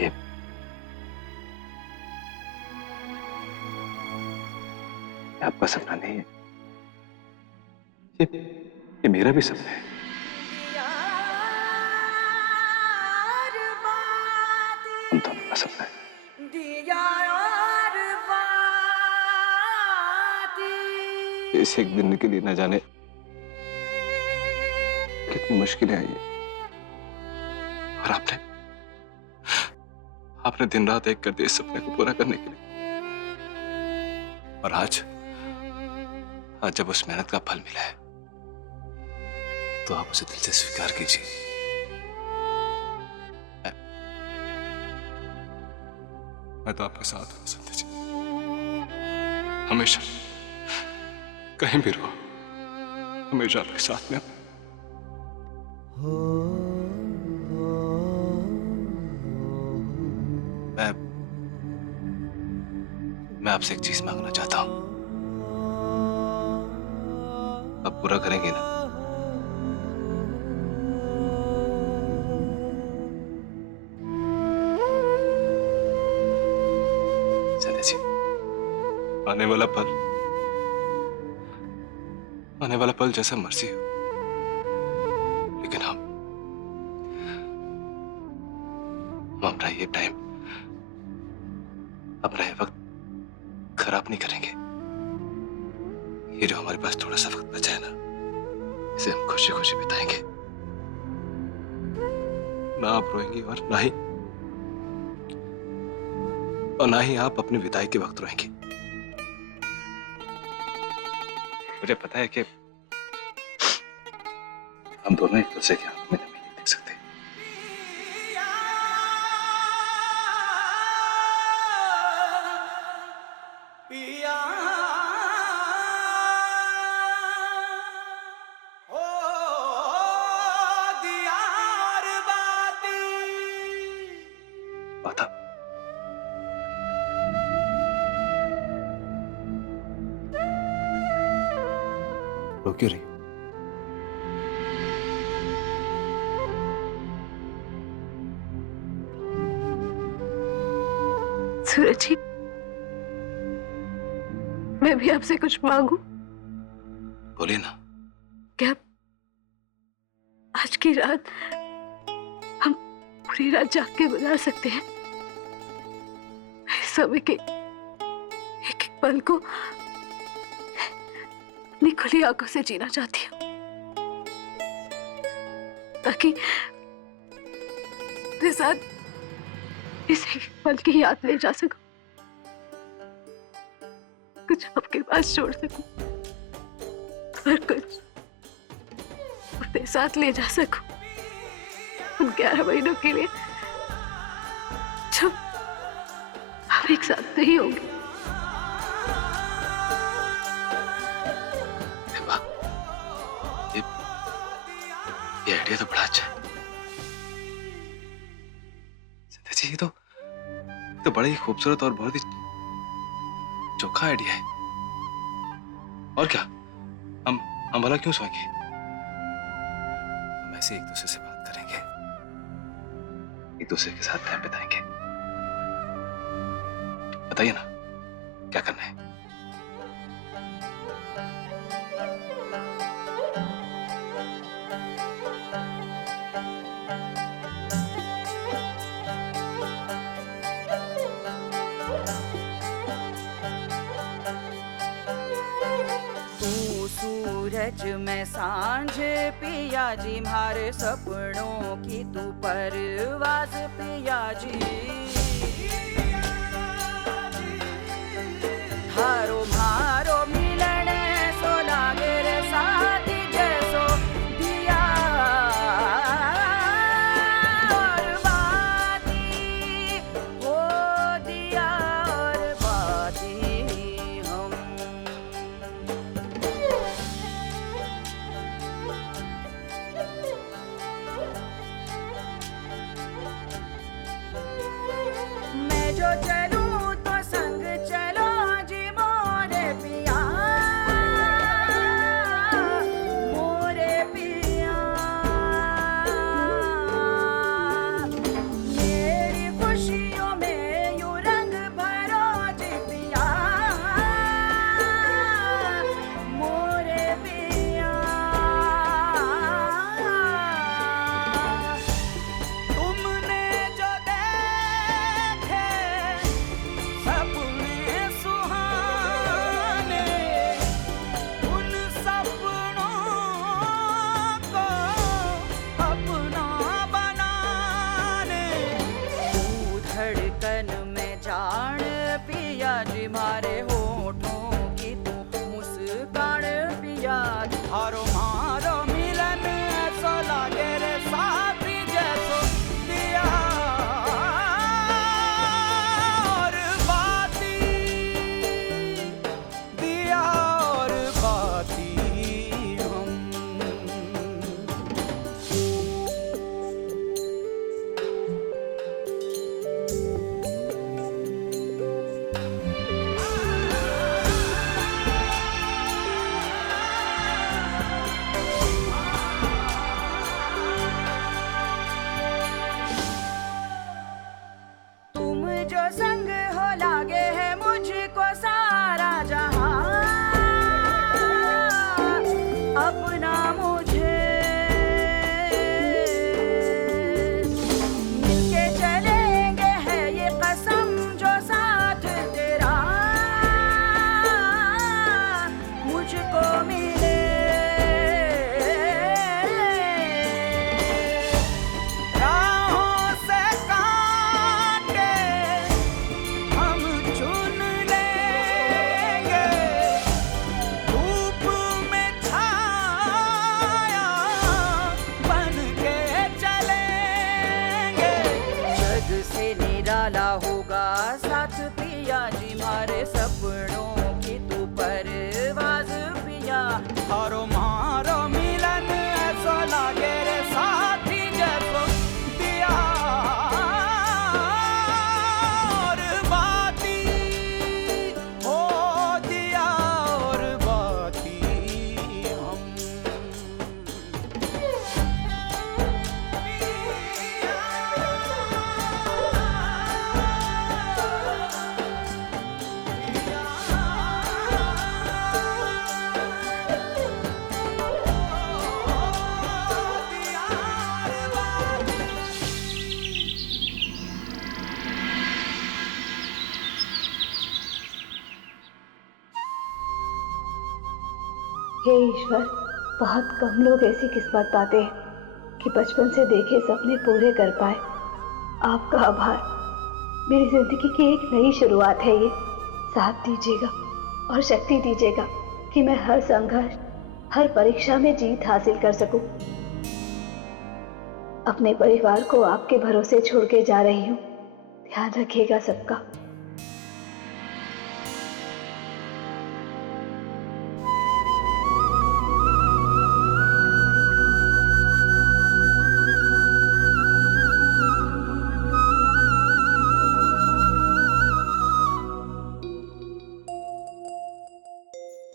ये आपका सपना नहीं है, ये मेरा भी सपना है। हम दोनों का सपना है। इस एक दिन के लिए न जाने कितनी मुश्किलें आई है, और आपने दिन रात एक कर दिया इस सपने को पूरा करने के लिए। और आज जब उस मेहनत का फल मिला है तो आप उसे दिल से स्वीकार कीजिए। मैं तो आपके साथ हूं संध्या जी, हमेशा, कहीं भी रहो, हमेशा आपके साथ में मैं आपसे एक चीज मांगना चाहता हूं, आप पूरा करेंगे ना? संध्या जी, आने वाला पल जैसा मर्जी हो, लेकिन हम अपना ये टाइम, अपना ये वक्त खराब नहीं करेंगे। ये जो हमारे पास थोड़ा सा वक्त बचा है ना, इसे हम खुशी खुशी बिताएंगे। ना आप रोएंगी और ना ही आप अपनी विदाई के वक्त रोएंगी। मुझे पता है कि हम दोनों एक दूसरे की आंखों में नमी नहीं देख सकते, बात रो क्यों रही? सूरज जी, मैं भी आपसे कुछ मांगू? बोलिए ना। क्या आज की रात हम पूरी रात जाग के गुजार सकते हैं? इस समय के एक एक पल को अपनी खुली आंखों से जीना चाहती हूँ, ताकि मेरे साथ इस एक पल की याद ले जा सकूं, कुछ आपके पास छोड़ सकूं और कुछ अपने साथ ले जा सकूं उन 11 महीनों के लिए जब हम एक साथ नहीं होंगे। ये आइडिया तो बड़ा अच्छा है संध्या जी, ये तो बड़ा ही खूबसूरत और बहुत ही चोखा आइडिया है। और क्या, हम भला क्यों सोएंगे? हम ऐसे एक दूसरे से बात करेंगे, एक दूसरे के साथ टाइम बिताएंगे। बताइए ना, क्या करना है? सूरज में सांझ पिया जी, मारे सपनों की तू परवाज पिया जी। थारो मारो मिलन सो लागे रे साथी, जैसो दिया और बाती, हो दिया और बाती हम। मैं जो चलूं तो संग चलो जी मोरे पिया, मोरे पिया। मेरी खुशी हे ईश्वर, बहुत कम लोग ऐसी किस्मत पाते हैं कि बचपन से देखे सपने पूरे कर पाए। आपका आभार। मेरी जिंदगी की एक नई शुरुआत है ये। साथ दीजिएगा और शक्ति दीजिएगा कि मैं हर संघर्ष, हर परीक्षा में जीत हासिल कर सकूं। अपने परिवार को आपके भरोसे छोड़ के जा रही हूँ। ध्यान रखिएगा सबका।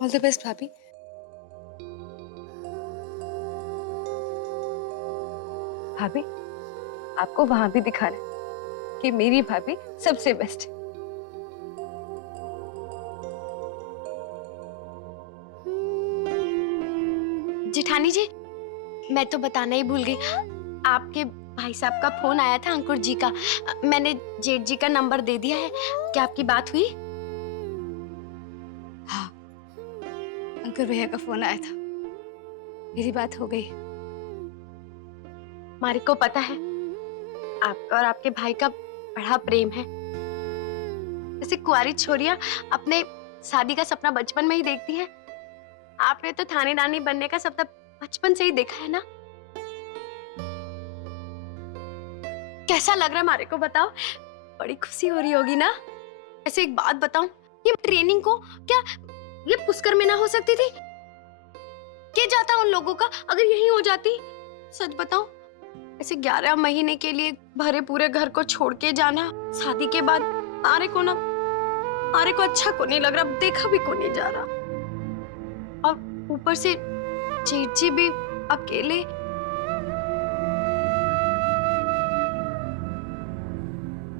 ऑल द बेस्ट भाभी। भाभी, आपको वहां भी दिखाना है कि मेरी भाभी सबसे बेस्ट है। जेठानी जी, मैं तो बताना ही भूल गई। आपके भाई साहब का फोन आया था, अंकुर जी का। मैंने जेठ जी का नंबर दे दिया है। क्या आपकी बात हुई? हाँ, अंकुर भैया का फोन आया था, मेरी बात हो गई। मारिक को पता है आपका और आपके भाई का बड़ा प्रेम है। जैसे कुंवारी छोरियां अपने शादी का सपना बचपन में ही देखती हैं, आपने तो थानेदानी बनने का सपना बचपन से ही देखा है ना। कैसा लग रहा है मारिक को बताओ? बड़ी खुशी हो रही होगी ना। ऐसे एक बात बताऊं, ये ट्रेनिंग को क्या ये पुष्कर में ना हो सकती थी? क्या जाता उन लोगों का अगर यही हो जाती? सच बताऊं, ऐसे 11 महीने के लिए भरे पूरे घर को छोड़ के जाना शादी के बाद, आरे को अच्छा को नहीं लग रहा, देखा भी को नहीं जा रहा। और ऊपर से जेठ जी भी अकेले।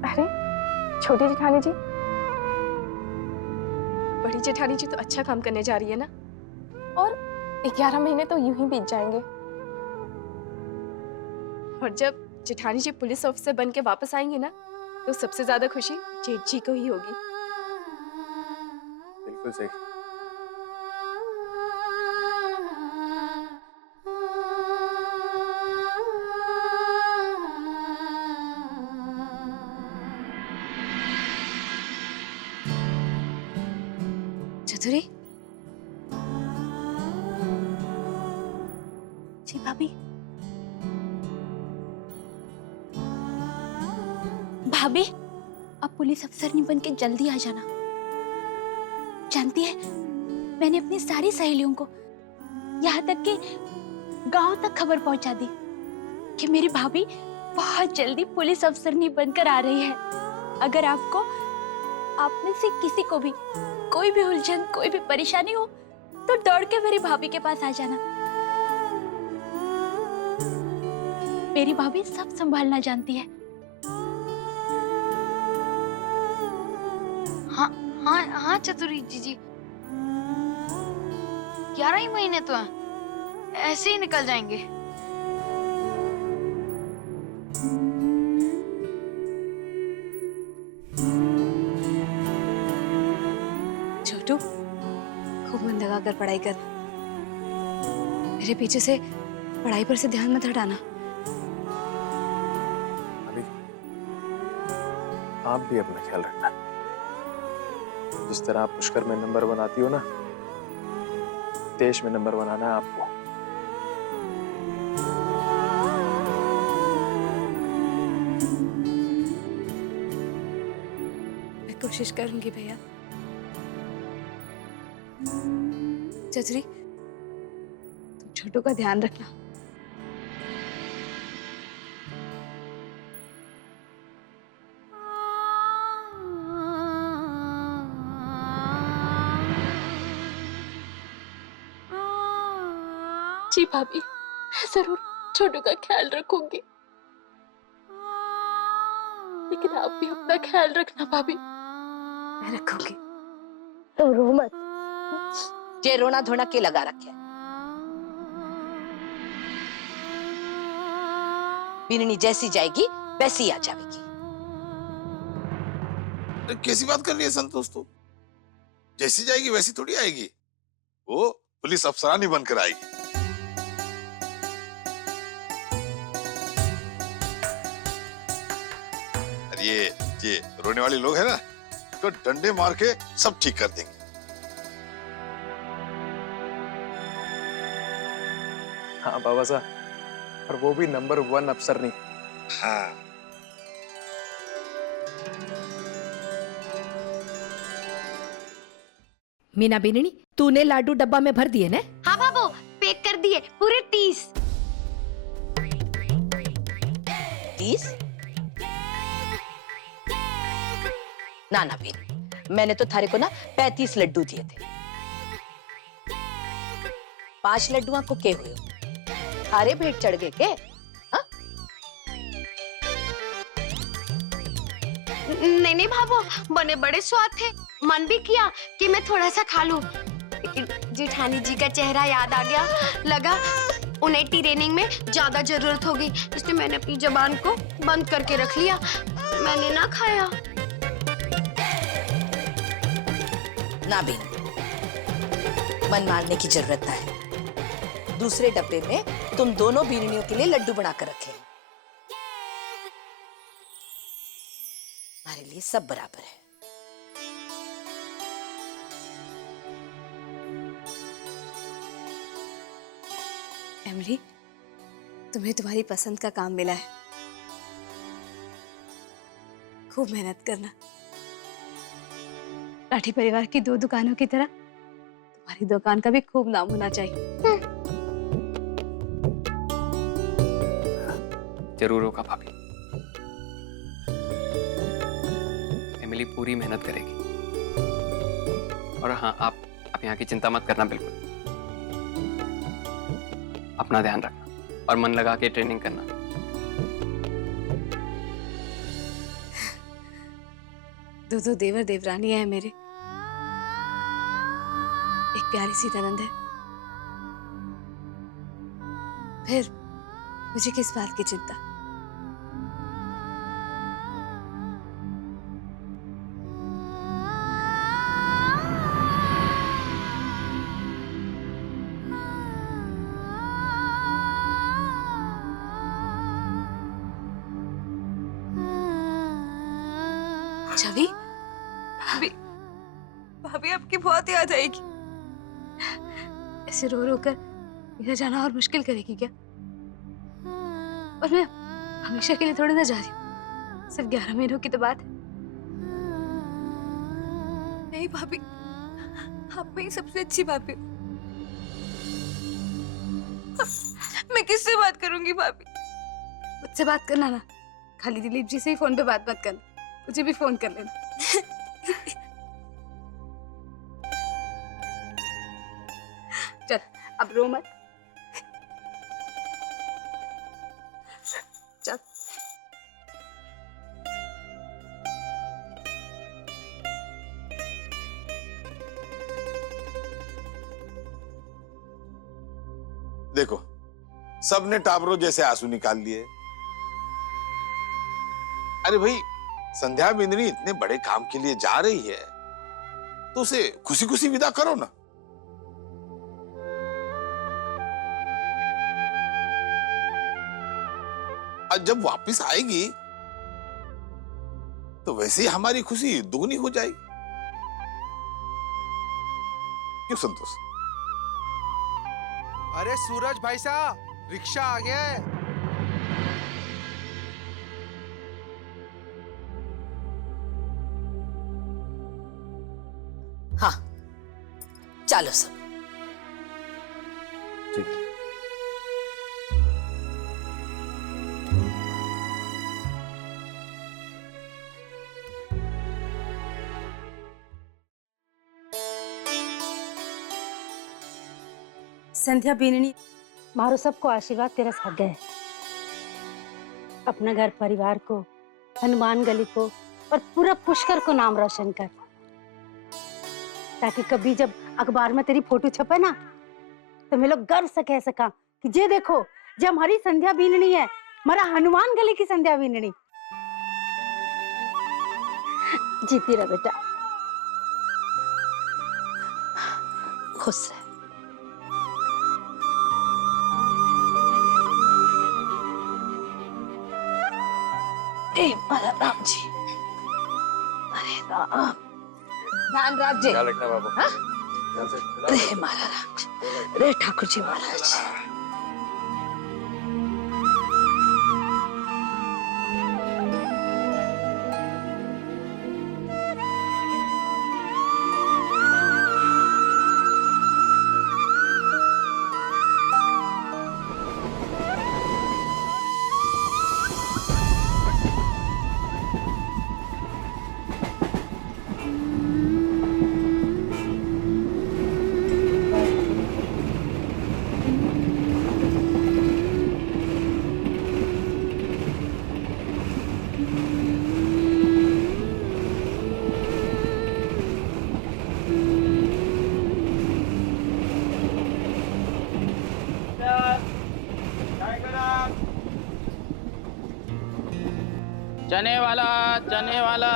अरे छोटी जेठानी जी, बड़ी जेठानी जी तो अच्छा काम करने जा रही है ना, और 11 महीने तो यूं ही बीत जाएंगे। और जब जेठानी जी पुलिस ऑफिसर बन के वापस आएंगी ना, तो सबसे ज्यादा खुशी जेठ जी को ही होगी। बिल्कुल सही। चतुरी जी, भाभी। भाभी, अब पुलिस अफसर नहीं बन के जल्दी आ जाना। जानती है, मैंने अपनी सारी सहेलियों को, यहाँ तक कि गांव तक खबर पहुंचा दी कि मेरी भाभी बहुत जल्दी पुलिस अफसर नहीं बनकर आ रही है। अगर आपको, आप में से किसी को भी कोई भी उलझन, कोई भी परेशानी हो, तो दौड़ के मेरी भाभी के पास आ जाना। मेरी भाभी सब संभालना जानती है। हाँ चतुरी जी, 11 ही महीने तो हैं, ऐसे ही निकल जाएंगे। छोटू, खूब मन लगा कर पढ़ाई कर। मेरे पीछे से पढ़ाई पर से ध्यान मत हटाना। अभी आप भी अपना ख्याल रखना। जिस तरह आप पुष्कर में नंबर बनाती हो ना, देश में नंबर बनाना है आपको। मैं कोशिश करूंगी भैया। चतुरी, तुम छोटू का ध्यान रखना। जी भाभी, मैं जरूर छोटू का ख्याल रखूंगी, लेकिन आप भी अपना ख्याल रखना भाभी। मैं रखूंगी। तो रो मत। जे रोना धोना के लगा रखे। बिननी जैसी जाएगी वैसी आ जाएगी। कैसी बात कर रही है संतोष? तू जैसी जाएगी वैसी थोड़ी आएगी। वो पुलिस अफसरानी बनकर आएगी। और ये रोने वाले लोग हैं ना, तो डंडे मार के सब ठीक कर देंगे। हाँ बाबा साहब, और वो भी नंबर 1 अफसर नहीं। हाँ। मीना बिननी, तूने लाडू डब्बा में भर दिए ना? हाँ बाबू, पैक कर दिए पूरे 30। 30? ना ना बीन, मैंने तो थारे को ना 35 लड्डू दिए थे। 5 लड्डुआ को के हुए? थारे भेंट चढ़ गए के? हाँ? नहीं नहीं बाबू, बने बड़े स्वाद थे। मन भी किया कि मैं थोड़ा सा खा लूं, लेकिन जेठानी जी का चेहरा याद आ गया। लगा उन्हें ट्रेनिंग में ज्यादा जरूरत होगी, इसलिए मैंने अपनी जबान को बंद करके रख लिया। मैंने ना खाया। ना बीन, मन मारने की जरूरत ना है। दूसरे डब्बे में तुम दोनों बीननियों के लिए लड्डू बनाकर रखे हैं। हमारे लिए सब बराबर है। एमली, तुम्हें तुम्हारी पसंद का काम मिला है। खूब मेहनत करना। लाठी परिवार की 2 दुकानों की तरह तुम्हारी दुकान का भी खूब नाम होना चाहिए। जरूर होगा भाभी। एमिली पूरी मेहनत करेगी। और हाँ, आप यहाँ की चिंता मत करना बिल्कुल। अपना ध्यान रखना और मन लगा के ट्रेनिंग करना। दो देवर देवरानी है मेरे। एक प्यारी सी ननंद है। फिर मुझे किस बात की चिंता? छवि, भाभी, भाभी आपकी बहुत याद आएगी। ऐसे रो रो कर इधर जाना और मुश्किल करेगी क्या? और मैं हमेशा के लिए थोड़ी ना जा रही हूँ, सिर्फ 11 महीनों की तो बात है। नहीं भाभी, आप मेरी सबसे अच्छी भाभी हो। मैं किससे बात करूंगी भाभी? मुझसे बात करना ना, खाली दिलीप जी से ही फोन पे बात मत करना, मुझे भी फोन कर लेना। चल अब रो मत। चल। देखो, सबने टाबरों जैसे आंसू निकाल लिए। अरे भाई, संध्या बिंदनी इतने बड़े काम के लिए जा रही है, तो उसे खुशी खुशी विदा करो ना। और जब वापस आएगी तो वैसे ही हमारी खुशी दुगनी हो जाएगी। क्यों संतोष? अरे सूरज भाई साहब, रिक्शा आ गया है। हाँ, चलो सब। ठीक। संध्या बीननी, मारो सबको आशीर्वाद तेरा साथ गए। अपना घर परिवार को, हनुमान गली को और पूरा पुष्कर को नाम रोशन कर, ताकि कभी जब अखबार में तेरी फोटो छपे ना, तो मैं लोग गर्व से कह सका कि ये देखो, जो हमारी संध्या बीननी है, हमारा हनुमान गली की संध्या बीननी। जीती रह बेटा, खुश रह। ए मारा राम जी, अरे राम, ध्यान रखजे। ख्याल रखना बाबू। हाँ? रे मारा राम जी, रे ठाकुर जी महाराज। चने वाला, चने वाला,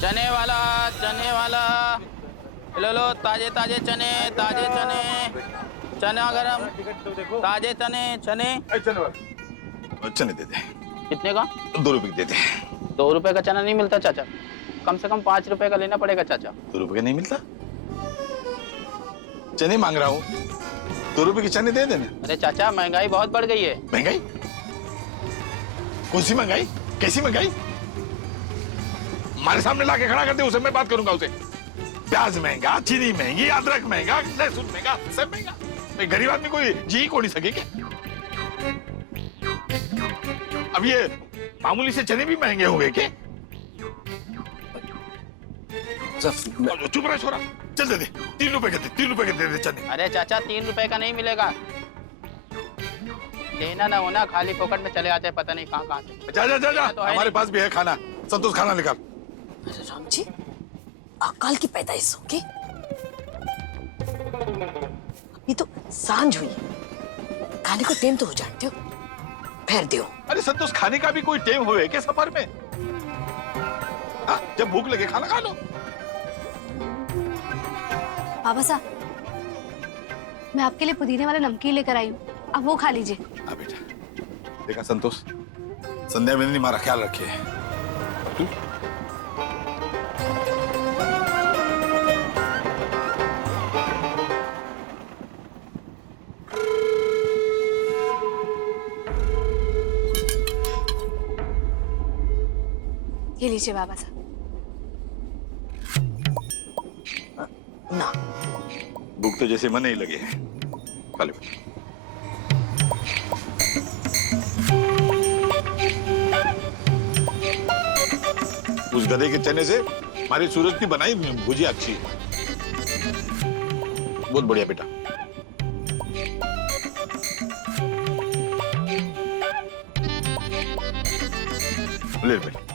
चने वाला, चने वाला, लो लो, ताजे ताजे चने, ताजे चने, चना गरम, ताजे चने, चने। चने दे दे। कितने का? 2 रुपए दे दे। 2 रुपए का चना नहीं मिलता चाचा, कम से कम 5 रुपए का लेना पड़ेगा चाचा। 2 रुपए का नहीं मिलता? चने मांग रहा हूँ, 2 रुपए के चने दे देना। अरे चाचा, महंगाई बहुत बढ़ गई है। महंगाई? कौन सी महंगाई? कैसी महंगाई? हमारे सामने लाके खड़ा कर दे, उसे मैं बात करूंगा उसे। प्याज महंगा, चीनी महंगी, अदरक महंगा, लहसुन महंगा, सब महंगा। मैं गरीब आदमी कोई जी को नहीं सके क्या? अब ये मामूली से चने भी महंगे हुए क्या? चुप रहा छोरा, चल दे दे। 3 रुपए के दे, 3 रुपए के दे दे चने। अरे चाचा, 3 रुपए का नहीं मिलेगा। लेना ना होना, खाली पॉकेट में चले आते हैं, पता नहीं कहाँ कहाँ से। जा जा जा जा, तो है हमारे नहीं। पास भी है खाना। संतोष खाना निकाल। अरे राम जी, अकाल की पैदाइश होगी। अभी तो सांझ हुई, खाने को टेम तो हो जानते हो, फेर दियो। अरे संतोष, खाने का भी कोई टेम हुए क्या सफर में? जब भूख लगे खाना खा लो। बाबा साहब, मैं आपके लिए पुदीने वाला नमकीन लेकर आई हूँ, अब वो खा लीजिए। हाँ बेटा, देखा संतोष, संध्या में हमारा ख्याल रखे। ये लीजिए बाबा साहब। ना, भूख तो जैसे मन ही लगे हैं। खा ले बेटा। उस गधे के चने से हमारी सूरज की बनाई भुजिया अच्छी है। बहुत बढ़िया बेटा। ले बेटा।